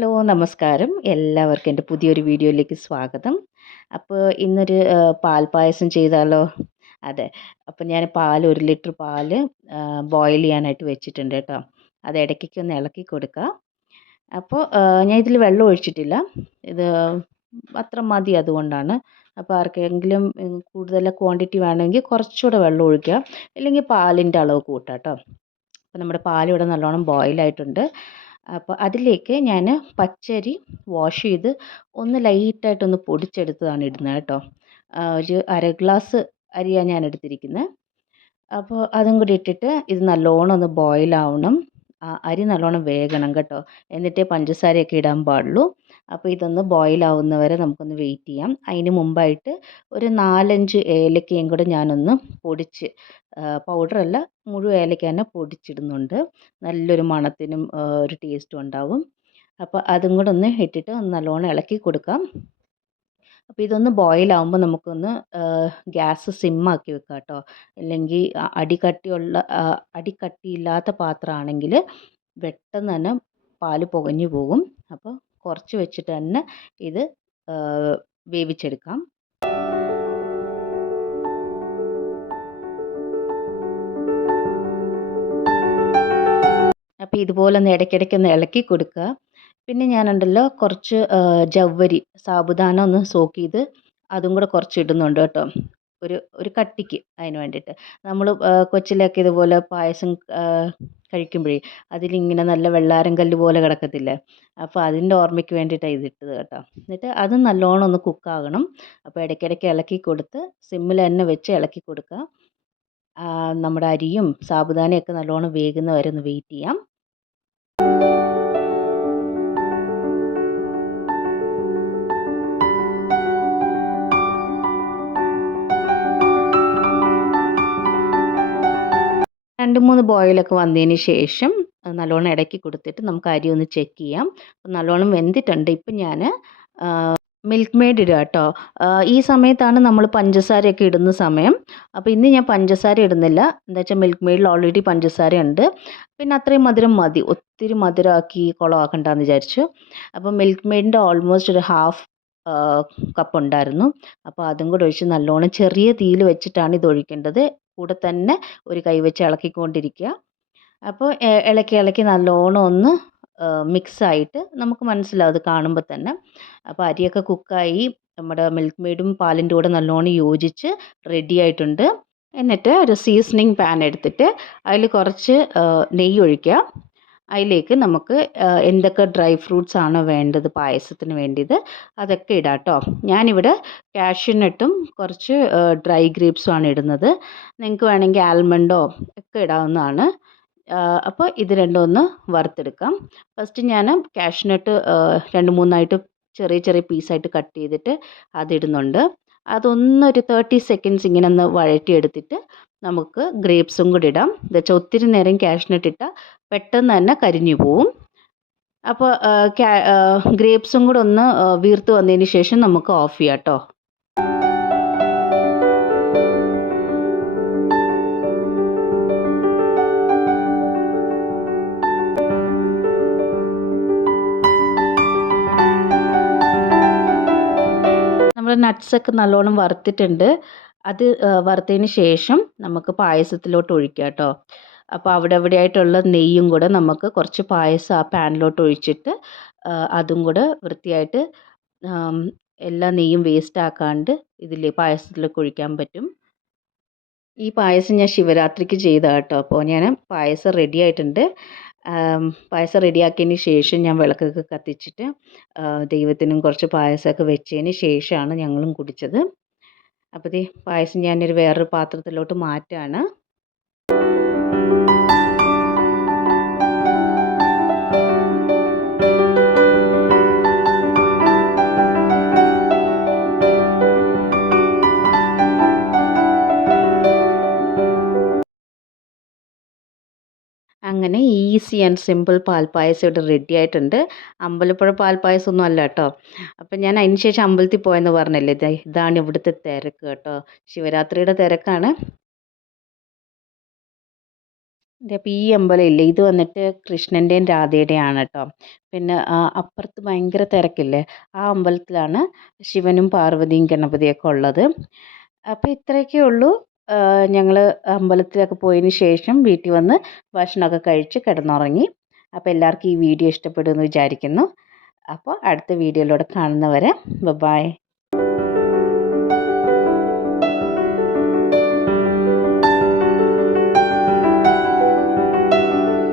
Hello നമസ്കാരം. എല്ലാവർക്കും എന്റെ പുതിയൊരു വീഡിയോയിലേക്ക് സ്വാഗതം. അപ്പോൾ ഇന്നൊരു പാൽ പായസം ചെയ്താലോ? അതെ. അപ്പോൾ ഞാൻ പാൽ ഒരു ലിറ്റർ പാൽ ബോയിൽ ചെയ്യാനായിട്ട് വെച്ചിട്ടുണ്ട് കേട്ടോ. അത് ഇടയ്ക്കൊക്കെ ഒന്ന് ഇളക്കി കൊടുക്കുക അപ്പോൾ ഞാൻ ഇതിൽ വെള്ളം ഒഴിച്ചിട്ടില്ല. ഇത് അത്ര മതി അതുകൊണ്ടാണ്. അപ്പോൾ ആർക്കെങ്കിലും കൂടുതൽ ക്വാണ്ടിറ്റി വേണമെങ്കിൽ കുറച്ചുകൂടെ വെള്ളം ഒഴിക്കുക. അല്ലെങ്കിൽ പാലിന്റെ അളവ് കൂട്ടാം കേട്ടോ. അപ്പോൾ നമ്മുടെ പാലിവിടെ നല്ലോണം ബോയിലായിട്ടുണ്ട്. അപ്പോൾ അതിലേക്ക് ഞാൻ പച്ചരി വാഷ് ചെയ്ത് ഒന്ന് ലൈറ്റായിട്ടൊന്ന് പൊടിച്ചെടുത്തതാണ് ഇടുന്നത് കേട്ടോ. ഒരു അര ഗ്ലാസ് അരിയാണ് ഞാൻ എടുത്തിരിക്കുന്നത് അപ്പോൾ അതും കൂടി ഇട്ടിട്ട് ഇത് നല്ലോണം ഒന്ന് ബോയിൽ ആവണം. അരി നല്ലോണം വേകണം കേട്ടോ. എന്നിട്ടേ പഞ്ചസാരയൊക്കെ ഇടാൻ പാടുള്ളൂ. അപ്പോൾ ഇതൊന്ന് ബോയിൽ ആവുന്നവരെ നമുക്കൊന്ന് വെയിറ്റ് ചെയ്യാം. അതിന് മുമ്പായിട്ട് ഒരു നാലഞ്ച് ഏലക്കയും കൂടെ ഞാനൊന്ന് പൊടിച്ച് പൗഡറല്ല മുഴുവൻ ഏലക്ക തന്നെ പൊടിച്ചിടുന്നുണ്ട്. നല്ലൊരു മണത്തിനും ഒരു ടേസ്റ്റും ഉണ്ടാവും. അപ്പോൾ അതും കൂടെ ഒന്ന് ഇട്ടിട്ട് ഒന്ന് നല്ലോണം ഇളക്കി കൊടുക്കാം. അപ്പോൾ ഇതൊന്ന് ബോയിൽ ആകുമ്പോൾ നമുക്കൊന്ന് ഗ്യാസ് സിമ്മാക്കി വെക്കാം കേട്ടോ അല്ലെങ്കിൽ അടികട്ടിയുള്ള അടികട്ടിയില്ലാത്ത പാത്രമാണെങ്കിൽ പെട്ടെന്ന് തന്നെ പാൽ പുകഞ്ഞു പോകും. അപ്പോൾ കുറച്ച് വെച്ചിട്ട് തന്നെ ഇത് വേവിച്ചെടുക്കാം. അപ്പോൾ ഇതുപോലെ ഒന്ന് ഇടയ്ക്കിടയ്ക്ക് ഒന്ന് ഇളക്കി കൊടുക്കുക പിന്നെ ഞാനുണ്ടല്ലോ കുറച്ച് ജവ്വരി സാബുദാന ഒന്ന് സോക്ക് ചെയ്ത് അതും കൂടെ കുറച്ച് ഇടുന്നുണ്ട് കേട്ടോ. ഒരു ഒരു കട്ടിക്ക് അതിന് വേണ്ടിയിട്ട്. നമ്മൾ കൊച്ചിലൊക്കെ ഇതുപോലെ പായസം കഴിക്കുമ്പോഴേ അതിലിങ്ങനെ നല്ല വെള്ളാരം കല്ല് പോലെ കിടക്കത്തില്ലേ? അപ്പോൾ അതിന്റെ ഓർമ്മയ്ക്ക് വേണ്ടിയിട്ടാണ് ഇതിട്ടത് കേട്ടോ. എന്നിട്ട് അത് നല്ലോണം ഒന്ന് കുക്കാകണം അപ്പോൾ ഇടയ്ക്കിടയ്ക്ക് ഇളക്കി കൊടുത്ത് സിമ്മിൽ തന്നെ വെച്ച് ഇളക്കി കൊടുക്കുക നമ്മുടെ അരിയും സാബുദാനയൊക്കെ നല്ലോണം വേകുന്ന വരെ ഒന്ന് വെയിറ്റ് ചെയ്യാം. രണ്ട് മൂന്ന് ബോയിലൊക്കെ വന്നതിന് ശേഷം നല്ലോണം ഇടയ്ക്ക് കൊടുത്തിട്ട് നമുക്ക് അരി ഒന്ന് ചെക്ക് ചെയ്യാം. നല്ലോണം വെന്തിട്ടുണ്ട്. ഇപ്പം ഞാൻ മിൽക്ക് മെയ്ഡ് ഇടുക കേട്ടോ. ഈ സമയത്താണ് നമ്മൾ പഞ്ചസാരയൊക്കെ ഇടുന്ന സമയം. അപ്പോൾ ഇന്ന് ഞാൻ പഞ്ചസാര ഇടുന്നില്ല. എന്താ വെച്ചാൽ മിൽക്ക് മെയ്ഡിൽ ഓൾറെഡി പഞ്ചസാര ഉണ്ട് പിന്നെ അത്രയും മധുരം മതി. ഒത്തിരി മധുരമാക്കി കുളമാക്കണ്ടെന്ന് വിചാരിച്ചു. അപ്പോൾ മിൽക്ക് മെയ്ഡിന്റെ ഓൾമോസ്റ്റ് ഒരു ഹാഫ് കപ്പ് ഉണ്ടായിരുന്നു. അപ്പോൾ അതും കൂടെ ഒഴിച്ച് നല്ലോണം ചെറിയ തീയിൽ വെച്ചിട്ടാണ് ഇത് ഒഴിക്കേണ്ടത്. കൂടെ തന്നെ ഒരു കൈ വെച്ച് ഇളക്കിക്കൊണ്ടിരിക്കുക. അപ്പോൾ ഇളക്കി ഇളക്കി നല്ലോണം ഒന്ന് മിക്സായിട്ട് നമുക്ക് മനസ്സിലാവും. അത് കാണുമ്പോൾ തന്നെ. അപ്പോൾ അരിയൊക്കെ കുക്കായി നമ്മുടെ മിൽക്ക് മെയ്ഡും പാലിന്റെ കൂടെ നല്ലോണം യോജിച്ച് റെഡി ആയിട്ടുണ്ട്. എന്നിട്ട് ഒരു സീസണിങ് പാൻ എടുത്തിട്ട് അതിൽ കുറച്ച് നെയ്യ് ഒഴിക്കുക. അതിലേക്ക് നമുക്ക് എന്തൊക്കെ ഡ്രൈ ഫ്രൂട്ട്സ് ആണോ വേണ്ടത് പായസത്തിന് വേണ്ടിയത് അതൊക്കെ ഇടാം കേട്ടോ ഞാനിവിടെ കാഷ്യൂനട്ടും കുറച്ച് ഡ്രൈ ഗ്രേപ്സും ആണ് ഇടുന്നത്. നിങ്ങൾക്ക് വേണമെങ്കിൽ ആൽമണ്ടോ ഒക്കെ ഇടാവുന്നതാണ്. അപ്പോൾ ഇത് രണ്ടും ഒന്ന് വറുത്തെടുക്കാം. ഫസ്റ്റ് ഞാൻ കാഷ്നട്ട് രണ്ട് മൂന്നായിട്ട് ചെറിയ ചെറിയ പീസായിട്ട് കട്ട് ചെയ്തിട്ട് അതിടുന്നുണ്ട്. അതൊന്നൊരു തേർട്ടി സെക്കൻഡ്സ് ഇങ്ങനെ ഒന്ന് വഴറ്റിയെടുത്തിട്ട് നമുക്ക് ഗ്രേപ്സും കൂടി ഇടാം. എന്താ ഒത്തിരി നേരം കാഷ്നട്ട് ഇട്ടാൽ പെട്ടെന്ന് തന്നെ കരിഞ്ഞു പോവും. അപ്പോൾ ഗ്രേപ്സും കൂടെ ഒന്ന് വീർത്ത് വന്നതിന് ശേഷം നമുക്ക് ഓഫ് ചെയ്യാം കേട്ടോ നമ്മൾ നട്ട്സൊക്കെ നല്ലോണം വറുത്തിട്ടുണ്ട്. അത് വറുത്തതിന് ശേഷം നമുക്ക് പായസത്തിലോട്ട് ഒഴിക്കാം കേട്ടോ. അപ്പോൾ അവിടെ ആയിട്ടുള്ള നെയ്യും കൂടെ നമുക്ക് കുറച്ച് പായസം ആ പാനിലോട്ട് ഒഴിച്ചിട്ട് അതും കൂടെ വൃത്തിയായിട്ട് എല്ലാ നെയ്യും വേസ്റ്റ് ആക്കാണ്ട് ഇതിൽ പായസത്തിലേക്ക് ഒഴിക്കാൻ പറ്റും. ഈ പായസം ഞാൻ ശിവരാത്രിക്ക് ചെയ്തതാണ് കേട്ടോ. അപ്പോൾ ഞാൻ പായസം റെഡി ആയിട്ടുണ്ട്. പായസം റെഡിയാക്കിയതിന് ശേഷം ഞാൻ വിളക്കൊക്കെ കത്തിച്ചിട്ട് ദൈവത്തിനും കുറച്ച് പായസമൊക്കെ വെച്ചതിന് ശേഷമാണ് ഞങ്ങളും കുടിച്ചത്. അപ്പോൾ ദേ പായസം ഞാനൊരു വേറൊരു പാത്രത്തിലോട്ട് മാറ്റുകയാണ് ഈസി ആൻഡ് സിമ്പിൾ പാൽപ്പായസം ഇവിടെ റെഡി ആയിട്ടുണ്ട്. അമ്പലപ്പുഴ പാൽപ്പായസം ഒന്നും അല്ല കേട്ടോ. അപ്പം ഞാൻ അതിന് ശേഷം അമ്പലത്തിൽ പോയെന്ന് പറഞ്ഞല്ലേ ഇതാണ് ഇവിടുത്തെ തിരക്ക് കേട്ടോ. ശിവരാത്രിയുടെ തിരക്കാണ്. അപ്പോൾ ഈ അമ്പലം ഇല്ലേ ഇത് വന്നിട്ട് കൃഷ്ണന്റെയും രാധയുടെയാണ് കേട്ടോ. പിന്നെ അപ്പുറത്ത് ഭയങ്കര തിരക്കില്ലേ? ആ അമ്പലത്തിലാണ് ശിവനും പാർവതിയും ഗണപതിയൊക്കെ ഉള്ളത്. അപ്പോൾ ഇത്രയൊക്കെ ഉള്ളൂ. ഞങ്ങൾ അമ്പലത്തിലൊക്കെ പോയതിന് ശേഷം വീട്ടിൽ വന്ന് ഭക്ഷണമൊക്കെ കഴിച്ച് കിടന്നുറങ്ങി. അപ്പോൾ എല്ലാവർക്കും ഈ വീഡിയോ ഇഷ്ടപ്പെടുമെന്ന് വിചാരിക്കുന്നു. അപ്പോൾ അടുത്ത വീഡിയോയിലൂടെ കാണുന്നവരെ ബൈ